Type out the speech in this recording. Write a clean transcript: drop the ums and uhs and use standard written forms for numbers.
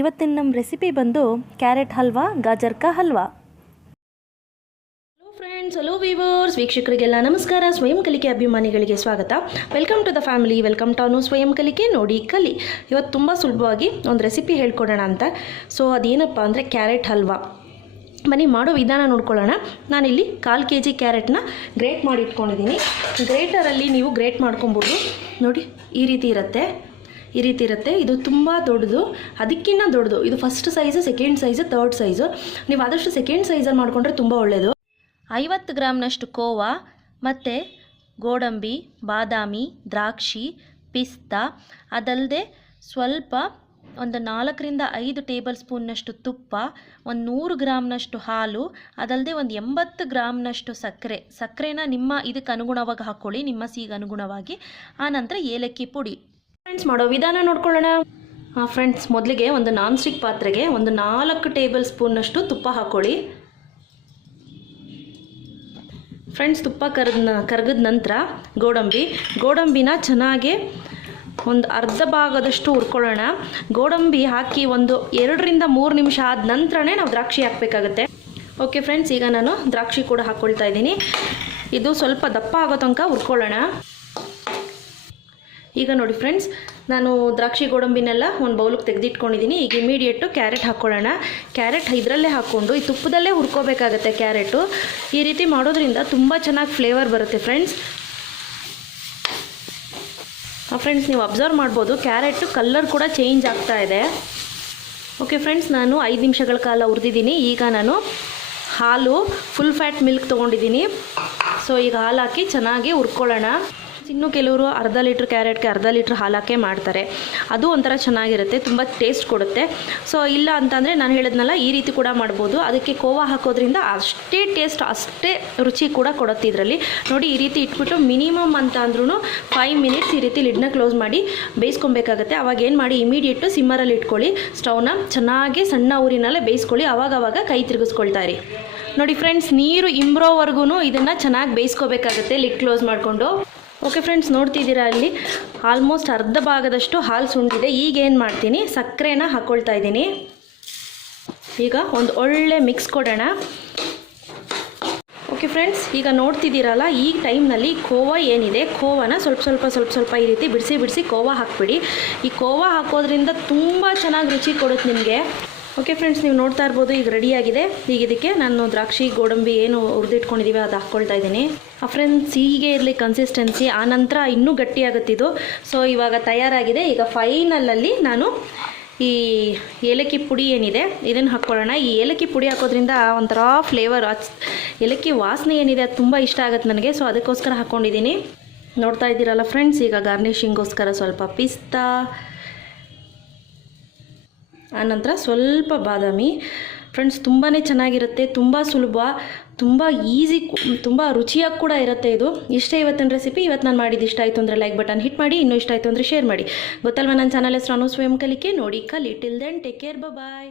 ಇವತ್ತಿನ ನಮ್ಮ ರೆಸಿಪಿ ಬಂದು carrot halwa gajar ka halwa. Hello friends, hello viewers, ವೀಕ್ಷಕರಿಗೆಲ್ಲ ನಮಸ್ಕಾರ. ಸ್ವಯಂ ಕಲಿಕೆ ಅಭಿಮಾನಿಗಳಿಗೆ ಸ್ವಾಗತ. Welcome to the family, welcome to ಸ್ವಯಂ ಕಲಿಕೆ, ನೋಡಿ ಕಲಿ. ಇವತ್ತು ತುಂಬ ಸುಲಭವಾಗಿ ಒಂದು ರೆಸಿಪಿ ಹೇಳ್ಕೊಡೋಣ ಅಂತ. ಸೊ ಅದೇನಪ್ಪ ಅಂದರೆ ಕ್ಯಾರೆಟ್ ಹಲ್ವಾ. ಬನ್ನಿ ಮಾಡೋ ವಿಧಾನ ನೋಡ್ಕೊಳ್ಳೋಣ. ನಾನಿಲ್ಲಿ 1/4 kg ಕ್ಯಾರೆಟ್ನ ಗ್ರೇಟ್ ಮಾಡಿ ಇಟ್ಕೊಂಡಿದ್ದೀನಿ. ಗ್ರೇಟರಲ್ಲಿ ನೀವು ಗ್ರೇಟ್ ಮಾಡ್ಕೊಬೋದು. ನೋಡಿ ಈ ರೀತಿ ಇರುತ್ತೆ. ಇದು ತುಂಬ ದೊಡ್ಡದು, ಅದಕ್ಕಿಂತ ದೊಡ್ಡದು. ಇದು first size, second size, third size. ನೀವು ಆದಷ್ಟು ಸೆಕೆಂಡ್ ಸೈಜಲ್ಲಿ ಮಾಡಿಕೊಂಡ್ರೆ ತುಂಬ ಒಳ್ಳೆಯದು. 50 ಗ್ರಾಮ್ನಷ್ಟು ಕೋವಾ ಮತ್ತು ಗೋಡಂಬಿ, ಬಾದಾಮಿ, ದ್ರಾಕ್ಷಿ, ಪಿಸ್ತಾ, ಅದಲ್ಲದೆ ಸ್ವಲ್ಪ ಒಂದು 4ರಿಂದ 5 ಟೇಬಲ್ ಸ್ಪೂನ್ನಷ್ಟು ತುಪ್ಪ, ಒಂದು 100 ಗ್ರಾಮ್ನಷ್ಟು ಹಾಲು, ಅದಲ್ಲದೆ ಒಂದು 80 ಗ್ರಾಮ್ನಷ್ಟು ಸಕ್ಕರೆನ ನಿಮ್ಮ ಇದಕ್ಕೆ ಅನುಗುಣವಾಗಿ ಹಾಕ್ಕೊಳ್ಳಿ, ನಿಮ್ಮ ಸಿಹಿಗೆ ಅನುಗುಣವಾಗಿ. ಆನಂತರ ಏಲಕ್ಕಿ ಪುಡಿ. ಫ್ರೆಂಡ್ಸ್ ಮಾಡೋ ವಿಧಾನ ನೋಡ್ಕೊಳ್ಳೋಣ. ಫ್ರೆಂಡ್ಸ್ ಮೊದಲಿಗೆ ಒಂದು ನಾನ್ ಸ್ಟಿಕ್ ಪಾತ್ರೆಗೆ ಒಂದು 4 ಟೇಬಲ್ ಸ್ಪೂನ್ನಷ್ಟು ತುಪ್ಪ ಹಾಕ್ಕೊಳ್ಳಿ. ಫ್ರೆಂಡ್ಸ್ ತುಪ್ಪ ಕರಗಿದ ನಂತರ ಗೋಡಂಬಿನ ಚೆನ್ನಾಗಿ ಒಂದು ಅರ್ಧ ಭಾಗದಷ್ಟು ಹುರ್ಕೊಳ್ಳೋಣ. ಗೋಡಂಬಿ ಹಾಕಿ ಒಂದು 2ರಿಂದ 3 ನಿಮಿಷ ಆದ ನಂತರನೇ ನಾವು ದ್ರಾಕ್ಷಿ ಹಾಕಬೇಕಾಗುತ್ತೆ. ಓಕೆ ಫ್ರೆಂಡ್ಸ್, ಈಗ ನಾನು ದ್ರಾಕ್ಷಿ ಕೂಡ ಹಾಕ್ಕೊಳ್ತಾ ಇದ್ದೀನಿ. ಇದು ಸ್ವಲ್ಪ ದಪ್ಪ ಆಗೋ ತನಕ ಹುರ್ಕೊಳ್ಳೋಣ. ಈಗ ನೋಡಿ ಫ್ರೆಂಡ್ಸ್, ನಾನು ದ್ರಾಕ್ಷಿ ಗೋಡಂಬಿನೆಲ್ಲ ಒಂದು ಬೌಲಿಗೆ ತೆಗೆದಿಟ್ಕೊಂಡಿದ್ದೀನಿ. ಈಗ ಇಮಿಡಿಯೇಟು ಕ್ಯಾರೆಟ್ ಹಾಕ್ಕೊಳ್ಳೋಣ. ಕ್ಯಾರೆಟ್ ಇದರಲ್ಲೇ ಹಾಕ್ಕೊಂಡು ಈ ತುಪ್ಪದಲ್ಲೇ ಹುರ್ಕೋಬೇಕಾಗತ್ತೆ. ಕ್ಯಾರೆಟು ಈ ರೀತಿ ಮಾಡೋದ್ರಿಂದ ತುಂಬ ಚೆನ್ನಾಗಿ ಫ್ಲೇವರ್ ಬರುತ್ತೆ ಫ್ರೆಂಡ್ಸ್. ಫ್ರೆಂಡ್ಸ್ ನೀವು ಅಬ್ಸರ್ವ್ ಮಾಡ್ಬೋದು, ಕ್ಯಾರೆಟು ಕಲರ್ ಕೂಡ ಚೇಂಜ್ ಆಗ್ತಾ ಇದೆ. ಓಕೆ ಫ್ರೆಂಡ್ಸ್, ನಾನು 5 ನಿಮಿಷಗಳ ಕಾಲ ಹುರಿದಿದ್ದೀನಿ. ಈಗ ನಾನು ಹಾಲು ಫುಲ್ ಫ್ಯಾಟ್ ಮಿಲ್ಕ್ ತೊಗೊಂಡಿದ್ದೀನಿ. ಸೊ ಈಗ ಹಾಲು ಹಾಕಿ ಚೆನ್ನಾಗಿ ಹುರ್ಕೊಳ್ಳೋಣ. ಇನ್ನು ಕೆಲವರು ಅರ್ಧ ಲೀಟ್ರ್ ಕ್ಯಾರೆಟ್ಗೆ ಅರ್ಧ ಲೀಟ್ರ್ ಹಾಲು ಹಾಕೇ ಮಾಡ್ತಾರೆ. ಅದು ಒಂಥರ ಚೆನ್ನಾಗಿರುತ್ತೆ, ತುಂಬ ಟೇಸ್ಟ್ ಕೊಡುತ್ತೆ. ಸೊ ಇಲ್ಲ ಅಂತಂದರೆ ನಾನು ಹೇಳಿದ್ನಲ್ಲ, ಈ ರೀತಿ ಕೂಡ ಮಾಡ್ಬೋದು. ಅದಕ್ಕೆ ಕೋವಾ ಹಾಕೋದ್ರಿಂದ ಅಷ್ಟೇ ಟೇಸ್ಟ್, ಅಷ್ಟೇ ರುಚಿ ಕೂಡ ಕೊಡುತ್ತೆ ಇದರಲ್ಲಿ. ನೋಡಿ ಈ ರೀತಿ ಇಟ್ಬಿಟ್ಟು ಮಿನಿಮಮ್ ಅಂತ ಅಂದ್ರೂ 5 ಮಿನಿಟ್ಸ್ ಈ ರೀತಿ ಲಿಡ್ನ ಕ್ಲೋಸ್ ಮಾಡಿ ಬೇಯಿಸ್ಕೊಬೇಕಾಗತ್ತೆ. ಅವಾಗ ಏನು ಮಾಡಿ, ಇಮಿಡಿಯೇಟು ಸಿಮ್ಮರಲ್ಲಿ ಇಟ್ಕೊಳ್ಳಿ. ಸ್ಟವ್ನ ಚೆನ್ನಾಗಿ ಸಣ್ಣ ಊರಿನಲ್ಲೇ ಬೇಯಿಸ್ಕೊಳ್ಳಿ. ಅವಾಗವಾಗ ಕೈ ತಿರುಗಿಸ್ಕೊಳ್ತಾ ಇರಿ. ನೋಡಿ ಫ್ರೆಂಡ್ಸ್, ನೀರು ಇಂಬ್ರೋವರೆಗೂ ಇದನ್ನು ಚೆನ್ನಾಗಿ ಬೇಯಿಸ್ಕೋಬೇಕಾಗತ್ತೆ ಲಿಡ್ ಕ್ಲೋಸ್ ಮಾಡಿಕೊಂಡು. ಓಕೆ ಫ್ರೆಂಡ್ಸ್, ನೋಡ್ತಿದ್ದೀರಾ ಅಲ್ಲಿ ಆಲ್ಮೋಸ್ಟ್ ಅರ್ಧ ಭಾಗದಷ್ಟು ಹಾಲು ಸುಂಡಿದೆ. ಈಗ ಏನು ಮಾಡ್ತೀನಿ, ಸಕ್ಕರೆನ ಹಾಕ್ಕೊಳ್ತಾ ಇದ್ದೀನಿ. ಈಗ ಒಂದು ಒಳ್ಳೆ ಮಿಕ್ಸ್ ಕೊಡೋಣ. ಓಕೆ ಫ್ರೆಂಡ್ಸ್, ಈಗ ನೋಡ್ತಿದ್ದೀರಲ್ಲ, ಈ ಟೈಮ್ನಲ್ಲಿ ಕೋವಾ ಏನಿದೆ, ಕೋವಾನ ಸ್ವಲ್ಪ ಈ ರೀತಿ ಬಿಡಿಸಿ ಕೋವಾ ಹಾಕ್ಬಿಡಿ. ಈ ಕೋವಾ ಹಾಕೋದ್ರಿಂದ ತುಂಬ ಚೆನ್ನಾಗಿ ರುಚಿ ಕೊಡುತ್ತೆ ನಿಮಗೆ. ಓಕೆ ಫ್ರೆಂಡ್ಸ್, ನೀವು ನೋಡ್ತಾ ಇರ್ಬೋದು, ಈಗ ರೆಡಿಯಾಗಿದೆ. ಈಗ ಇದಕ್ಕೆ ನಾನು ದ್ರಾಕ್ಷಿ ಗೋಡಂಬಿ ಏನು ಹುರಿದಿಟ್ಕೊಂಡಿದ್ದೀವಿ ಅದು ಹಾಕ್ಕೊಳ್ತಾ ಇದ್ದೀನಿ. ಫ್ರೆಂಡ್ಸ್ ಹೀಗೆ ಇರಲಿ ಕನ್ಸಿಸ್ಟೆನ್ಸಿ. ಆನಂತರ ಇನ್ನೂ ಗಟ್ಟಿಯಾಗುತ್ತಿದ್ದು. ಸೊ ಇವಾಗ ತಯಾರಾಗಿದೆ. ಈಗ ಫೈನಲಲ್ಲಿ ನಾನು ಈ ಏಲಕ್ಕಿ ಪುಡಿ ಏನಿದೆ ಇದನ್ನು ಹಾಕ್ಕೊಳ್ಳೋಣ. ಈ ಏಲಕ್ಕಿ ಪುಡಿ ಹಾಕೋದ್ರಿಂದ ಒಂಥರ ಫ್ಲೇವರ್, ಏಲಕ್ಕಿ ವಾಸನೆ ಏನಿದೆ ಅದು ತುಂಬ ಇಷ್ಟ ಆಗುತ್ತೆ ನನಗೆ. ಸೊ ಅದಕ್ಕೋಸ್ಕರ ಹಾಕ್ಕೊಂಡಿದ್ದೀನಿ. ನೋಡ್ತಾ ಇದ್ದೀರಲ್ಲ ಫ್ರೆಂಡ್ಸ್, ಈಗ ಗಾರ್ನಿಷಿಂಗೋಸ್ಕರ ಸ್ವಲ್ಪ ಪಿಸ್ತಾ, ಆನಂತರ ಸ್ವಲ್ಪ ಬಾದಾಮಿ. ಫ್ರೆಂಡ್ಸ್ ತುಂಬಾ ಚೆನ್ನಾಗಿರುತ್ತೆ, ತುಂಬ ಸುಲಭ, ತುಂಬ ಈಸಿ, ತುಂಬ ರುಚಿಯಾಗಿ ಕೂಡ ಇರುತ್ತೆ ಇದು. ಇಷ್ಟೇ ಇವತ್ತಿನ ರೆಸಿಪಿ. ಇವತ್ತು ನಾನು ಮಾಡಿದ್ದು ಇಷ್ಟ ಆಯಿತು ಅಂದರೆ ಲೈಕ್ ಬಟನ್ ಹಿಟ್ ಮಾಡಿ, ಇನ್ನೂ ಇಷ್ಟ ಆಯಿತು ಅಂದರೆ ಶೇರ್ ಮಾಡಿ. ಗೊತ್ತಲ್ವ ನನ್ನ ಚಾನಲ್ ಹೆಸರು ಅನುಸ್ವಯಂ ಕಲಿಕೆ, ನೋಡಿ ಕಲಿ. ಟಿಲ್ ದೆನ್ ಟೇಕ್ ಕೇರ್, ಬಾಯ್.